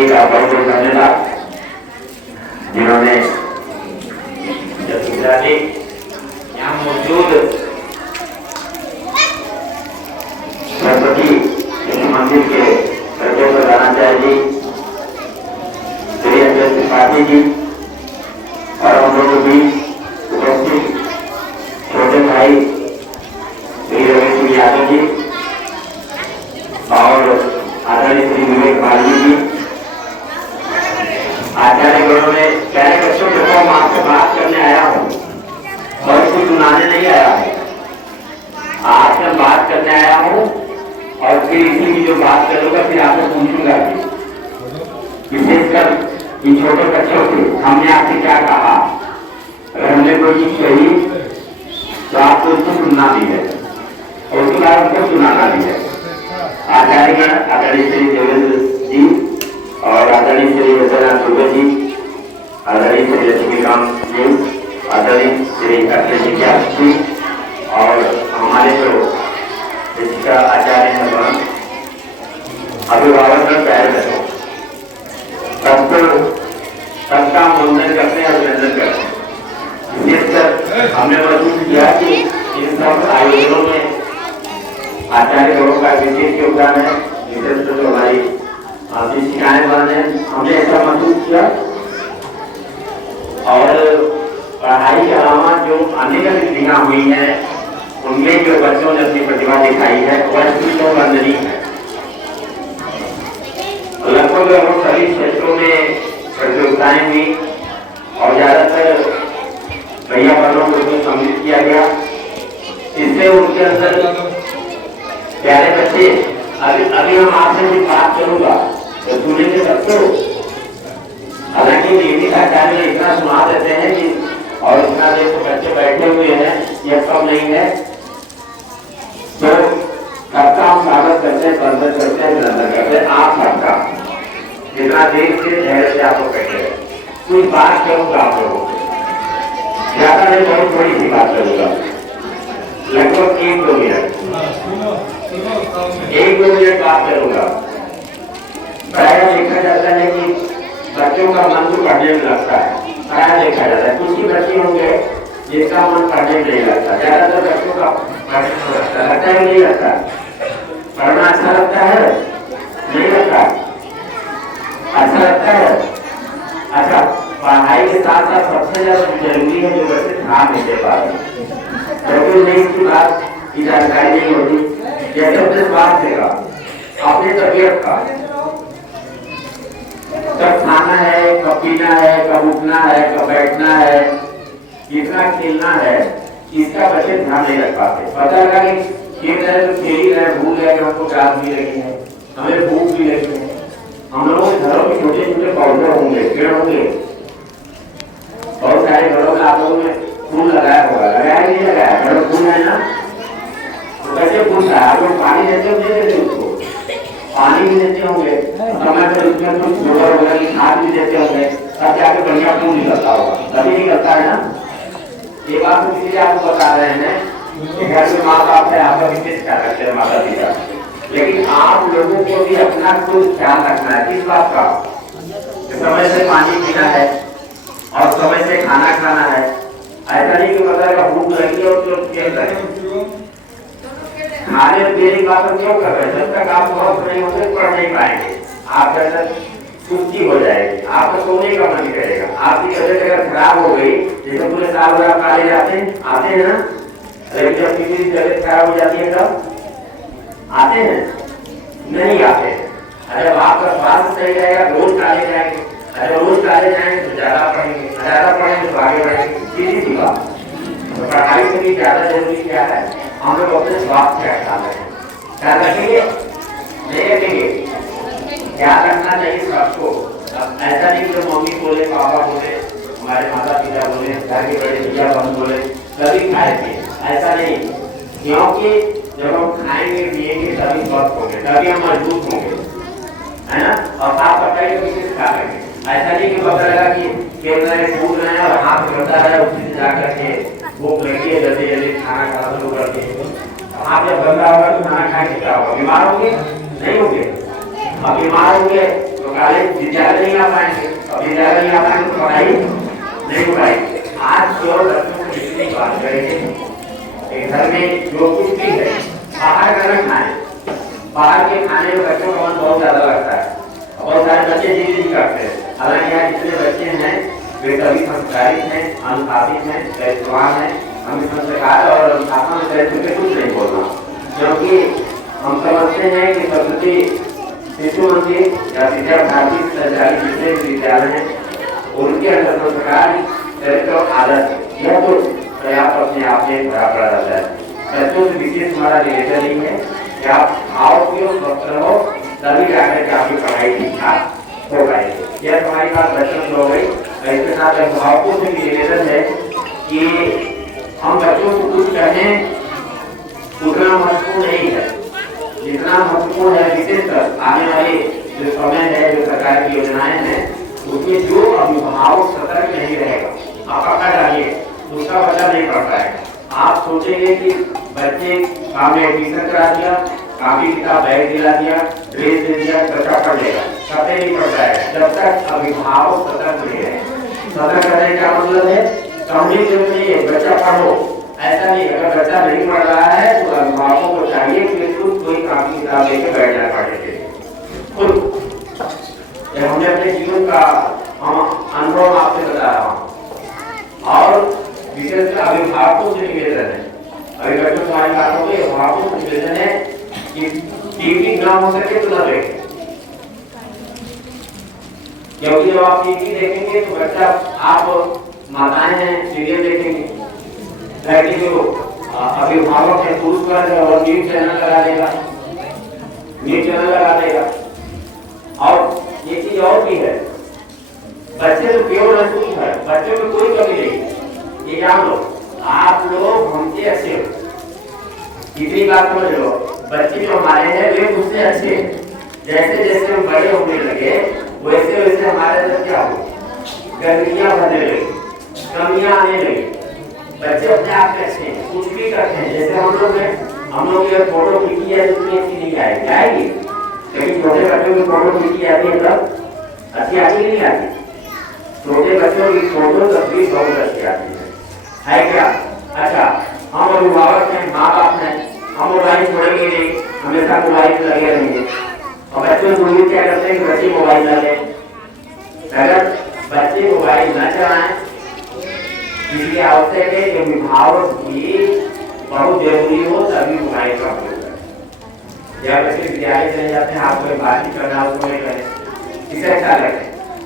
जी का बहुत बहुत धन्यवाद, जिन्होंने जी यहाँ मौजूद सरस्वती शिशु मंदिर के प्रत्येक प्रधानाचार्य जी, श्री अजय त्रिपाठी जी और हम लोग भी उपस्थित छोटे भाई श्री रमेश यादव जी और आदरणीय श्री विवेक पाली जी, आचार्य गणों ने प्यारे बच्चों को मैं आपसे बात करने आया हूँ और कुछ सुनाने नहीं आया है। आपसे मैं बात करने आया हूँ और फिर इसी की जो बात करूंगा फिर आपसे पूछूंगा भी, विशेषकर इन छोटे बच्चों से हमने आपसे क्या कहा। अगर हमने कोई चीज कही तो आपको उसको सुनना भी है और उसके बाद उसको सुनाना भी है। आचार्यगण आदरणीय श्री देवेंद्र जी और आदरणीय श्री वैद्यनाथ दुबे जी, आदरणीय श्री लक्ष्मीकांत जी, आदरणीय श्री अखिलेश जी और हमारे जो शिक्षिका आचार्य हैं, अभिभावक और प्यारे बच्चों, सबका वंदन करते हैं, अभिनंदन करते हैं। विशेषकर हमने महसूस किया कि इन सब आयोजनों में आचार्य गणों का विशेष योगदान है। विशेषकर जो हमारी शिक्षिकाएं बने, हमने ऐसा महसूस किया। और पढ़ाई के अलावा जो अनेक गतिविधियां हुई हैं उनमें जो बच्चों ने अपनी प्रतिभा दिखाई है वह तो वंदनीय है। लगभग सभी क्षेत्रों में प्रतियोगिताएं हुई और ज्यादातर भैया बहनों को सम्मिलित किया गया। इससे उनके अंदर प्यारे बच्चे, अभी हम आपसे भी बात करूंगा तो सुनेंगे सबको। हालांकि देवी आचार्य इतना सुना देते हैं कि और इतना देर तो बच्चे बैठे हुए हैं, यह कम नहीं है। तो सबका हम स्वागत करते हैं, वंदन करते हैं, अभिनंदन करते हैं। आप सबका जितना देर से धैर्य से आपको बैठे हैं, कुछ बात करूंगा आप लोगों को, ज्यादा नहीं, बहुत थोड़ी सी बात करूंगा, लगभग 1-2 मिनट, 1-2 मिनट बात करूंगा। प्रायः देखा जाता है कि बच्चों का मन तो पढ़ने में लगता है, प्रायः देखा जाता है। कुछ ही बच्चे होंगे जिसका मन पढ़ने में नहीं लगता, ज्यादातर बच्चों का पढ़ने में लगता है नहीं लगता। पढ़ना अच्छा लगता है, नहीं लगता, अच्छा लगता है। अच्छा, पढ़ाई के साथ साथ सबसे ज्यादा जरूरी है जो बच्चे ध्यान नहीं दे पाते, क्योंकि नहीं की बात की जानकारी नहीं होती। जैसे अपने स्वास्थ्य देगा, अपनी तबीयत का, कब खाना है, कब पीना है, कब उठना है, कब बैठना है, कितना खेलना है, इसका बच्चे ध्यान नहीं रख पाते। पता लगा कि खेल रहे तो खेल ही रहे, भूल गए कि हमको प्यास भी लगी है, हमें भूख भी लगी है। हम लोगों के घरों में छोटे छोटे पौधे होंगे, पेड़ होंगे, बहुत सारे घरों में आप लोगों ने फूल लगाया होगा, लगाया नहीं लगाया, घर फूल है ना, तो कैसे फूल है? आप लोग पानी देते होंगे, उसको पानी भी देते होंगे, समय पर उसमें कुछ गोबर वगैरह की खाद भी देते होंगे, तब जाके बढ़िया फूल निकलता होगा, तभी निकलता है ना। ये बात तो किसी आपको बता रहे हैं कि घर में माँ बाप है, आपका विशेष ख्याल रखते हैं माता पिता, लेकिन आप लोगों को भी अपना खुद ख्याल रखना है। किस बात का? समय से पानी पीना है और समय से खाना खाना है। ऐसा नहीं कि मतलब भूख लगी और तो खेल रहे, खाने पीने की बात क्यों कर रहे हैं? जब तक आप बहुत नहीं होंगे पढ़ नहीं पाएंगे, आप जैसा सुस्ती हो जाएगी, आपको सोने का मन करेगा, आपकी तबियत अगर खराब हो गई, जैसे पूरे साल भर आप काले आते हैं ना, लेकिन जब किसी की तबियत खराब हो जाती है तब आते हैं, नहीं आते हैं। अगर आपका स्वास्थ्य सही रहेगा रोज काले जाएंगे, अगर रोज काले जाएंगे तो ज्यादा पढ़ेंगे, ज्यादा पढ़ेंगे तो आगे बढ़ेंगे, सीधी सी बात। तो पढ़ाई से भी ज्यादा जरूरी क्या है? हम लोग अपने स्वास्थ्य का ख्याल रखें। ख्याल रखेंगे नहीं रखेंगे? क्या करना चाहिए सबको? अब ऐसा नहीं कि मम्मी बोले, पापा बोले, हमारे माता पिता बोले, घर के बड़े भैया बहन बोले तभी खाएंगे, ऐसा नहीं। क्योंकि जब हम खाएंगे पिएंगे तभी स्वस्थ होंगे, तभी हम मजबूत होंगे, है ना। और आप बताइए तो किसी खा लेंगे। ऐसा नहीं कि पता लगा कि खेल रहे हैं, कूद रहे हैं और हाथ बढ़ता है, उसी से जाकर के भूख लगी है, जल्दी जल्दी खाना खाना शुरू कर दिए। आप जब बंदा होगा तो खाना खाएंगे क्या होगा? बीमार होंगे? नहीं होंगे। अब बीमार होंगे तो कॉलेज विद्यालय नहीं आ पाएंगे, और विद्यालय नहीं आ पाएंगे तो पढ़ाई नहीं हो पाएगी। आज जो बच्चों को इतनी बात करेंगे, घर में जो कुछ भी है बाहर का ना खाएं, बाहर के खाने में बच्चों का मन बहुत ज्यादा लगता है, बहुत सारे बच्चे जिद नहीं करते हैं। हालांकि यहाँ जितने बच्चे हैं वे सभी संस्कारित हैं, अनुशासित हैं, दायित्ववान हैं। हम संस्कार और अनुशासन में दायित्व पे कुछ नहीं बोलना, क्योंकि हम समझते हैं कि सरस्वती शिशु मंदिर या विद्या भारती संचालित जितने भी विद्यालय हैं उनके अंदर संस्कार चरित्र और आदर्श यह तो प्रयास अपने आप में भरा पड़ा रहता है। बच्चों से विशेष हमारा निवेदन नहीं है कि आप भाव की ओर स्वस्थ रहो, तभी जाकर के आपकी पढ़ाई ठीक ठाक हो पाएगी। यह हमारी बात बच्चों से हो गई। इसके साथ अभिभावकों से भी निवेदन है कि हम बच्चों को कुछ कहें उतना महत्वपूर्ण नहीं है जितना महत्वपूर्ण है। विशेषकर आने वाले जो समय है, जो सरकार की योजनाएं हैं, उसमें जो अभिभावक सतर्क नहीं रहेगा, आप पकड़ डालिए, उसका बच्चा नहीं पढ़ पाएगा। आप सोचेंगे कि बच्चे हमने एडमिशन करा दिया, कापी किताब बैग दिला दिया, ड्रेस दे दिया, बच्चा पढ़ लेगा, कभी नहीं पढ़ पाएगा जब तक अभिभावक सतर्क नहीं रहे। सतर्क करने का मतलब है समझने की जरूरत नहीं है, बच्चा पढ़ो, ऐसा नहीं। अगर बच्चा नहीं पढ़ रहा है तो अभिभावकों को चाहिए कि खुद कोई कापी किताब लेकर बैठ जाए पढ़ने के लिए खुद। हमने अपने जीवन का अनुभव आपसे बता रहा हूँ, और विशेषकर अभिभावकों से निवेदन है, अभी बच्चों तुम्हारी बातों के अभिभावकों से निवेदन है कि टीवी ना हो सके तो न देखें, क्योंकि जब आप टीवी देखेंगे तो बच्चा, आप माताएं हैं सीरियल देखेंगे, लड़की जो अभिभावक है पुरुष वर्ग और न्यूज चैनल लगा देगा। और ये चीज और भी है, बच्चे तो प्योर महसूस है, बच्चों में कोई कमी नहीं, ये जान लो। आप लोग हमसे अच्छे हो, इतनी बात समझ लो। बच्चे जो हमारे हैं वे मुझसे अच्छे हैं। जैसे जैसे हम बड़े होने लगे वैसे वैसे हमारे अंदर क्या हो, गंदगियां भरने लगी, कमियां आने लगी। बच्चे अपने आप में अच्छे हैं, कुछ भी करते हैं। जैसे हम लोग की फोटो खींची है तो अच्छी नहीं आएगी, लेकिन छोटे बच्चों की फोटो खींची आती है तब अच्छी आती नहीं आती। छोटे बच्चों की फोटो तस्वीर बहुत अच्छी आती है क्या? अच्छा, हम अभिभावक हैं, माँ बाप हैं, हम मोबाइल छोड़ेंगे नहीं, हमेशा मोबाइल में लगे रहेंगे। और बच्चों को क्या करते हैं कि बच्चे मोबाइल ना लें। अगर बच्चे मोबाइल न चलाएं, इसलिए आवश्यक है कि अभिभावक भी बहुत जरूरी हो तभी मोबाइल का उपयोग करें। जब बच्चे विद्यालय चले जाते हैं, आपको बातचीत करना उसको नहीं करें, इसे अच्छा लगे।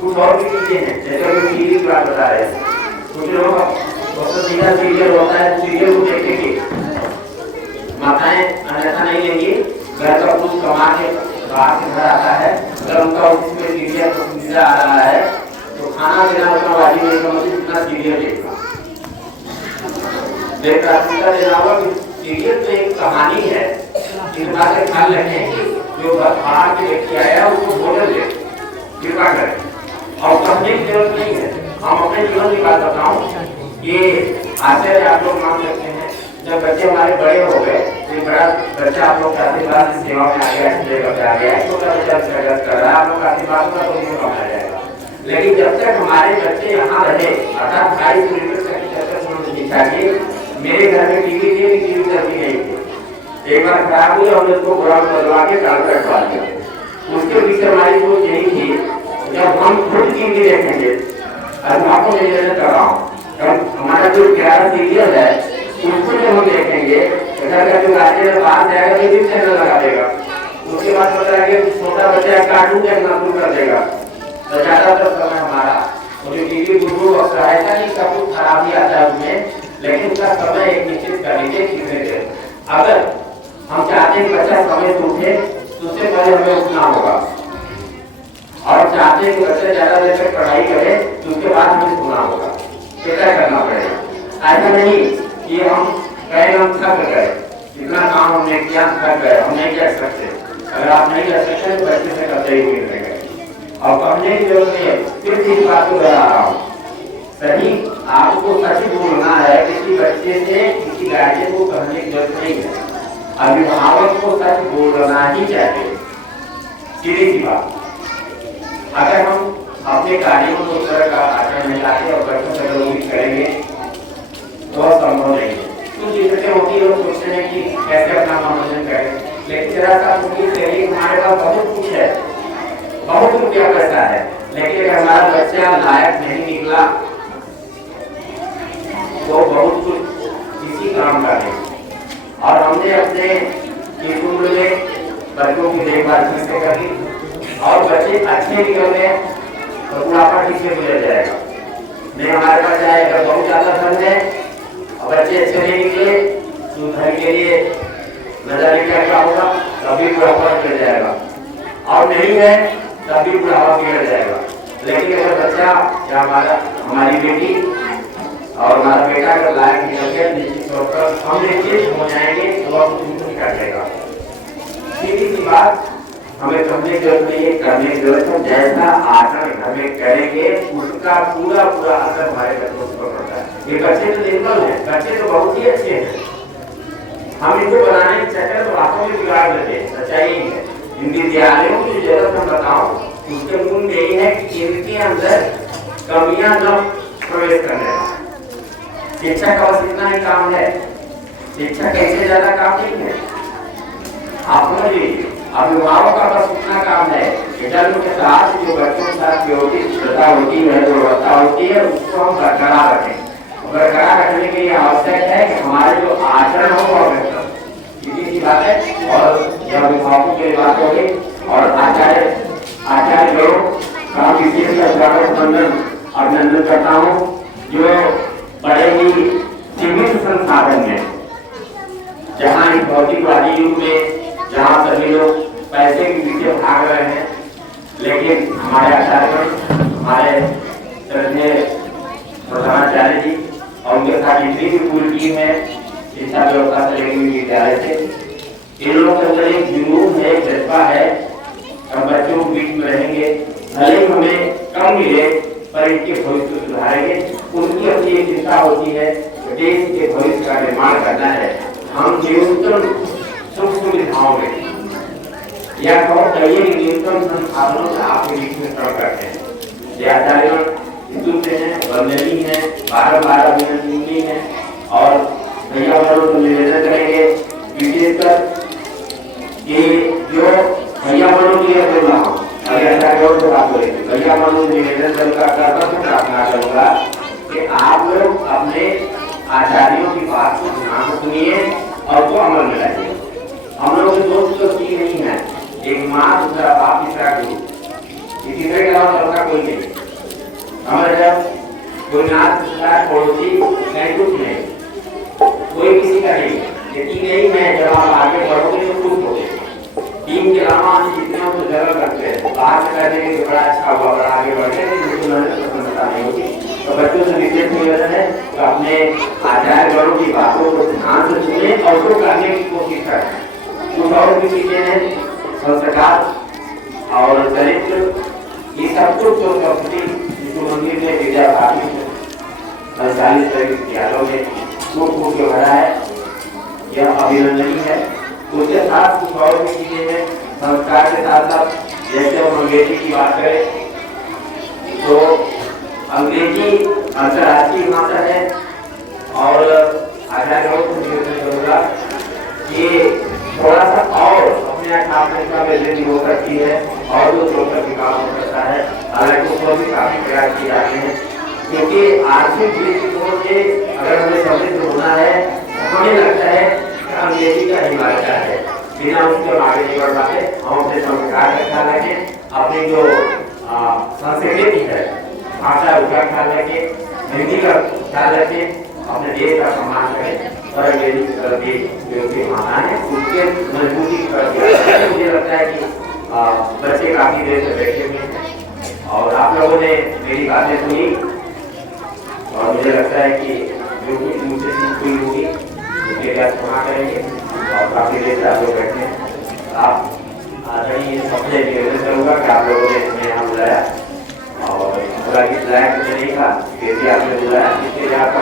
कुछ और भी चीजें हैं, जैसे टीवी की बात बता रहे हैं, कुछ लोग सीरियल होता है, सीरियल को देखेंगे, माताएं अन्यथा नहीं लेंगी, घर का पुरुष कमा के बाहर से घर आता है, अगर उनका उसमें सीरियल पसंदीदा आ रहा है तो खाना देना उतना वाजिब नहीं समझ जितना सीरियल देखना देना होगा। सीरियल तो एक कहानी है, इस बात का ख्याल रखें कि जो बाहर के व्यक्ति आया उसको भोजन दे, कृपा करें। और समझने की जरूरत नहीं है। हम अपने जीवन की बात बताऊं, ये आश्चर्य आप लोग मान सकते हैं, जब बच्चे हमारे बड़े हो गए, एक बड़ा बच्चा आप लोग का आशीर्वाद सेवा में आ गया, आ गया, छोटा बच्चा कर रहा है, आप लोग का आशीर्वाद का तो नहीं कमाया जाएगा। लेकिन जब तक हमारे बच्चे यहाँ रहे, अर्थात 22 मीटर चाहिए, मेरे घर में टीवी चलती नहीं थी। एक बार खराब हुई और उसको बुरा बदलवा के काल कटवा दिया। उसके पीछे हमारी सोच यही थी, जब हम खुद टीवी देखेंगे, अभिभावकों में निवेदन कर रहा हूँ, हमारा जो 11 सीरियल है उसको जब हम देखेंगे, घर का जो गार्जियन बाहर जाएगा तो भी चैनल लगा देगा। उसके बाद पता है कि छोटा बच्चा कार्टून देखना शुरू कर देगा, तो ज्यादातर समय हमारा जो टीवी गुरु और ऐसा नहीं सब कुछ खराब ही आता है उसमें, लेकिन उसका समय एक निश्चित कर लीजिए कितने देर। अगर हम चाहते हैं कि बच्चा समय से उठे तो उससे पहले हमें उठना होगा, और चाहते हैं कि बच्चा ज्यादा देर तक पढ़ाई करे तो उसके बाद हमें सोना होगा। कैसा करना पड़ेगा, ऐसा नहीं कि हम कहें हम थक गए, इतना काम हमने किया, थक गए, हम नहीं कर सकते। अगर आप नहीं कर सकते तो बच्चे से कतई नहीं करेंगे। और पढ़ने की जरूरत नहीं है, सिर्फ इस बात को बता रहा हूँ, सही आपको सच बोलना है। किसी बच्चे से किसी गार्जियन को कहने की जरूरत नहीं है, अभिभावक को सच बोलना ही चाहिए, सीधी सी बात। अगर हम अपने कार्यों में उस तरह का आचरण नहीं लाते और बच्चों से भी करेंगे तो संभव नहीं है। कुछ चीजें होती है, लोग सोचते हैं कि कैसे अपना मनोरंजन करें, लेकिन जरा सा उनके लिए हमारे पास बहुत कुछ है, बहुत रुपया पैसा है, लेकिन अगर हमारा बच्चा लायक नहीं निकला तो बहुत कुछ किसी काम का नहीं। और हमने अपने इस उम्र में बच्चों की देखभाल ठीक से करी और बच्चे अच्छे निकल गए तो बुढ़ापा ठीक से गुजर जाएगा। नहीं हमारे पास चाहे अगर बहुत ज्यादा धन है और बच्चे अच्छे नहीं निकले तो धन के लिए नजर क्या होगा, तभी बुढ़ापा गुजर जाएगा, और नहीं है तभी बुढ़ापा गुजर जाएगा। लेकिन अगर बच्चा या हमारी बेटी और हमारा बेटा अगर लायक निकल गया, निश्चित तौर पर हम निश्चित हो जाएंगे तो वह कुछ नहीं कर लेगा। सीधी सी बात, हमें समझने की जरूरत नहीं है, करने की जरूरत है। जैसा आचरण घर में करेंगे उसका पूरा पूरा असर हमारे बच्चों पर पड़ता है। ये बच्चे तो निर्बल हैं, बच्चे तो बहुत ही अच्छे हैं, हम इनको बनाने के चक्कर में बातों में बिगाड़ देते हैं। सच्चाई है, इन विद्यालयों की जरूरत हम बताओ उसके मूल यही है कि इनके अंदर कमियां न प्रवेश करने पाए। शिक्षा का बस इतना ही काम है, शिक्षा कैसे ज्यादा काम नहीं है। आप समझ लीजिए, अभिभावक का बस उतना काम है कि जन्म के साथ जो बच्चों के साथ श्रद्धा होती है, गुणवत्ता होती है, उसको हम बरकरार रखें। बरकरार रखने के लिए आवश्यक है कि हमारे जो आचरण हो वो बेहतर, सीधी सी बात है। और जब अभिभावकों की बात होगी और आचार्य लोग का विशेष अभिनंदन करता हूँ जो बड़े ही सीमित संसाधन में, जहाँ इस भौतिकवादी युग में जहाँ सभी लोग पैसे के पीछे भाग रहे हैं, लेकिन हमारे आचार्य हमारे प्रधानाचार्य जी और उनके साथ जितनी भी पूरी टीम है शिक्षा व्यवस्था से लेकर विद्यालय से, इन लोगों के अंदर एक जुनून है, जज्बा है, हम बच्चों के बीच में रहेंगे, भले ही हमें कम मिले पर इनके भविष्य को सुधारेंगे। उनकी अपनी एक चिंता होती है, देश के भविष्य का निर्माण करना है। हम न्यूनतम सुख सुविधाओं में या बहुत कहिए न्यूनतम संसाधनों से आपके बीच में श्रम करते हैं। ये आचार्य सुनते हैं, वंदनीय है, बार अभिनंदनीय है। और भैया वालों को निवेदन करेंगे विशेषकर कि जो भैया वालों की बोल रहा हूँ, अगर ऐसा करो तो बात करेंगे, भैया वालों को निवेदन प्रार्थना करूंगा कि आप लोग अपने आचार्यों की बात को ध्यान से सुनिए और वो अमल में लाइए। हम लोग की दोस्त तो की नहीं है, एक माँ दूसरा बाप तीसरा गुरु, तीसरे के अलावा सबका कोई नहीं। हमारे जब कोई नाथ पड़ोसी नहीं, कुछ नहीं, कोई किसी का नहीं, लेकिन यही मैं जब आप आगे बढ़ोगे तो खुश होगे। टीम के अलावा जितने हम तो जरूर करते हैं, बाहर से कहते हैं कि बड़ा अच्छा हुआ, बड़ा आगे बढ़े, पसंदता नहीं होगी। तो बच्चों से विशेष निवेदन है तो अपने आचार्य बड़ों की बातों को ध्यान से सुने और उसको करने की कोशिश करें। कुछ और भी चीजें हैं, संस्कार और चरित्र, ये सब कुछ जो संस्कृति शिशु मंदिर में विद्या भारती 40 विद्यालयों में खूब के भरा है, यह अभिनंदनीय है। उसके साथ कुछ और भी चीजें हैं संस्कार के साथ साथ, जैसे हम अंग्रेजी की बात करें तो अंग्रेजी अंतर्राष्ट्रीय भाषा है और आचार्यों को निवेदन करूंगा कि थोड़ा सा और अपने अध्यापन में वृद्धि हो सकती है और जो छोटा भी काम हो सकता है, हालांकि उसको भी काफी प्रयास किए जाते हैं, क्योंकि आर्थिक दृष्टिकोण से अगर हमें समृद्ध होना है, हमें लगता है अंग्रेजी का ही मार्ग है, बिना उसके आगे नहीं बढ़ पाते। हम अपने संस्कार का ख्याल रखें, अपनी जो संस्कृति है भाषा उसका ख्याल रखें, हिंदी का ख्याल रखें, अपने देश का सम्मान करें और अंग्रेजी जो भाषा है उसके मजबूती कर। मुझे लगता है कि बच्चे काफी देर से बैठे हुए हैं और आप लोगों ने मेरी बातें सुनी और मुझे लगता है कि जो कुछ मुझसे सीख हुई होगी उसके लिए क्षमा करेंगे और काफी देर से आप लोग बैठे हैं। आप आदरणीय सबसे निवेदन करूंगा कि आप लोगों ने हमें बुलाया और बुलाया कुछ नहीं था, फिर भी आपने बुलाया, इसके लिए आपका